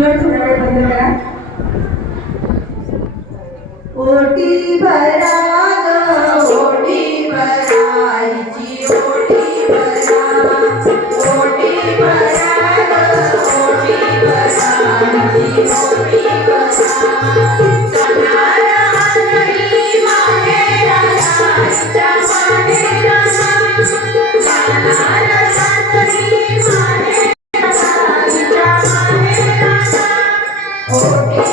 Video थोडा वेळ बंद करा. ओटी भरा ओटी भरायची ओटी.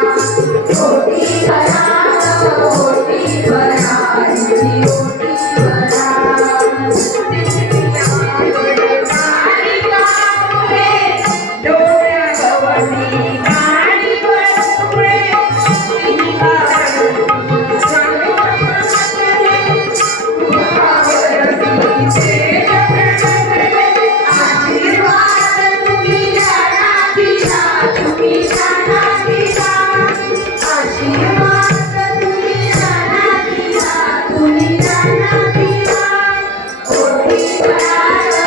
Deus. Yes.